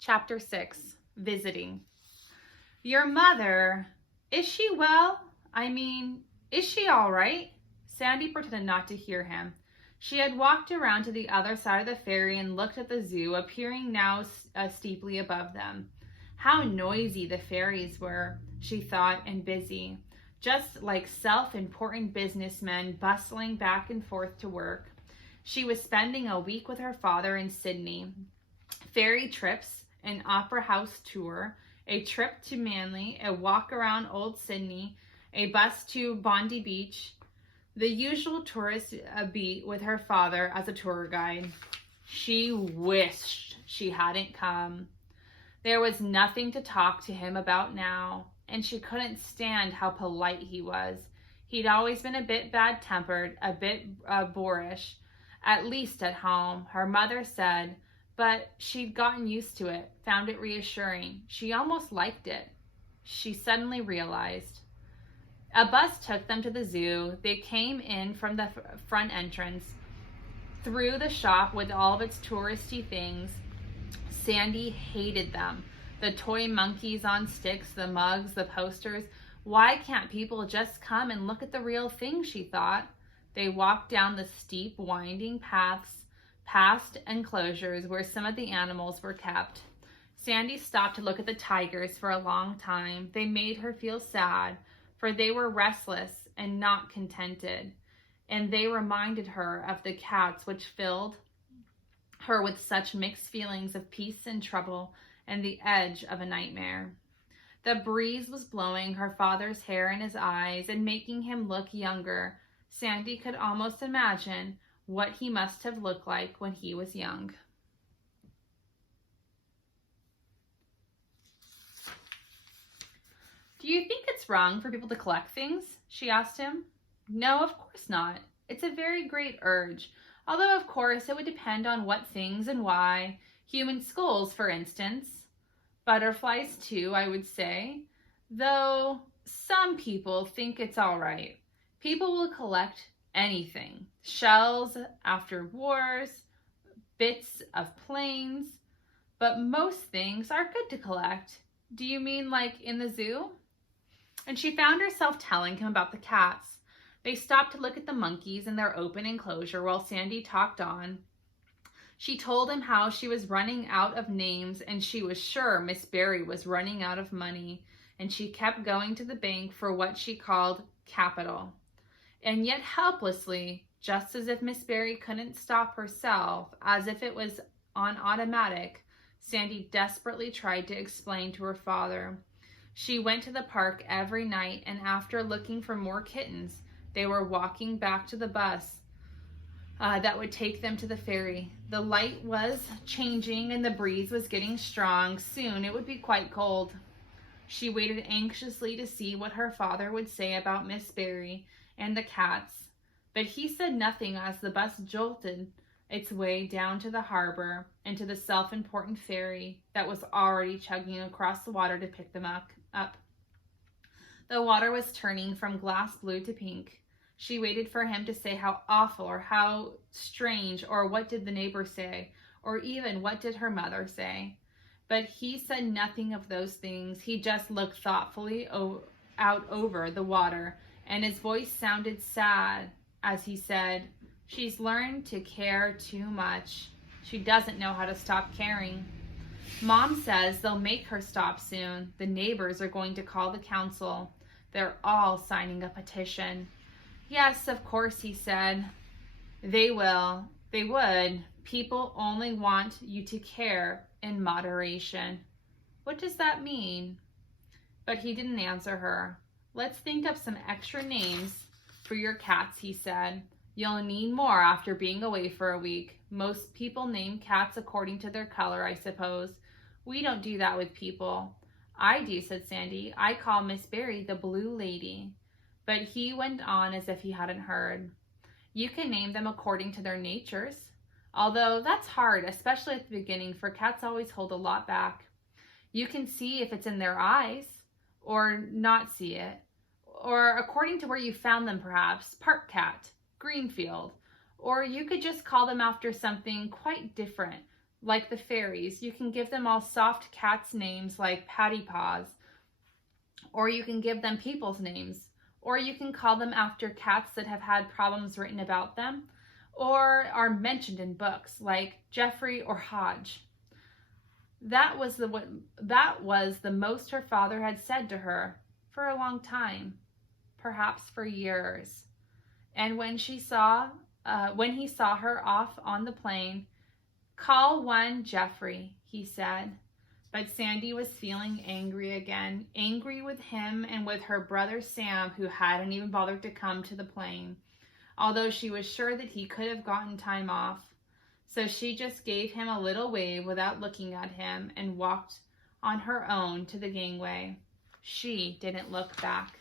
Chapter 6, Visiting. Your mother, is she well? Is she all right? Sandy pretended not to hear him. She had walked around to the other side of the ferry and looked at the zoo, appearing now steeply above them. How noisy the ferries were, she thought, and busy, just like self-important businessmen bustling back and forth to work. She was spending a week with her father in Sydney. Ferry trips, an opera house tour, a trip to Manly, a walk around Old Sydney, a bus to Bondi Beach, the usual tourist beat with her father as a tour guide. She wished she hadn't come. There was nothing to talk to him about now, and she couldn't stand how polite he was. He'd always been a bit bad-tempered, a bit boorish, at least at home, her mother said, but she'd gotten used to it, found it reassuring. She almost liked it. She suddenly realized. A bus took them to the zoo. They came in from the front entrance, through the shop with all of its touristy things. Sandy hated them. The toy monkeys on sticks, the mugs, the posters. Why can't people just come and look at the real thing, she thought. They walked down the steep, winding paths, past enclosures where some of the animals were kept. Sandy stopped to look at the tigers for a long time. They made her feel sad, for they were restless and not contented, and they reminded her of the cats, which filled her with such mixed feelings of peace and trouble and the edge of a nightmare. The breeze was blowing her father's hair in his eyes and making him look younger. Sandy could almost imagine what he must have looked like when he was young. Do you think it's wrong for people to collect things? She asked him. No, of course not. It's a very great urge. Although, of course, it would depend on what things and why. Human skulls, for instance. Butterflies, too, I would say. Though some people think it's all right. People will collect anything. Shells after wars, bits of planes. But most things are good to collect. Do you mean like in the zoo? And she found herself telling him about the cats. They stopped to look at the monkeys in their open enclosure while Sandy talked on. She told him how she was running out of names and she was sure Miss Barry was running out of money, and she kept going to the bank for what she called capital. And yet helplessly, just as if Miss Barry couldn't stop herself, as if it was on automatic, Sandy desperately tried to explain to her father. She went to the park every night, and after looking for more kittens, they were walking back to the bus that would take them to the ferry. The light was changing and the breeze was getting strong. Soon it would be quite cold. She waited anxiously to see what her father would say about Miss Barry and the cats, but he said nothing as the bus jolted its way down to the harbor and to the self-important ferry that was already chugging across the water to pick them up. The water was turning from glass blue to pink. She waited for him to say how awful or how strange, or what did the neighbors say, or even what did her mother say. But he said nothing of those things. He just looked thoughtfully out over the water, and his voice sounded sad as he said, "She's learned to care too much. She doesn't know how to stop caring. Mom says they'll make her stop soon. The neighbors are going to call the council. They're all signing a petition." "Yes, of course," he said. "They will. They would. People only want you to care in moderation." What does that mean? But he didn't answer her. "Let's think up some extra names for your cats," he said. "You'll need more after being away for a week. Most people name cats according to their color, I suppose. We don't do that with people." "I do," said Sandy. "I call Miss Barry the Blue Lady." But he went on as if he hadn't heard. "You can name them according to their natures. Although that's hard, especially at the beginning, for cats always hold a lot back. You can see if it's in their eyes, or not see it. Or according to where you found them, perhaps. Park cat, Greenfield. Or you could just call them after something quite different. like the fairies. You can give them all soft cats' names like Patty Paws, or you can give them people's names, or you can call them after cats that have had problems written about them, or are mentioned in books like Geoffrey or Hodge. That was the most her father had said to her for a long time, perhaps for years. And when he saw her off on the plain, "Call one Geoffrey," he said. But Sandy was feeling angry again, angry with him and with her brother Sam, who hadn't even bothered to come to the plain, although she was sure that he could have gotten time off. So she just gave him a little wave without looking at him and walked on her own to the gangway. She didn't look back.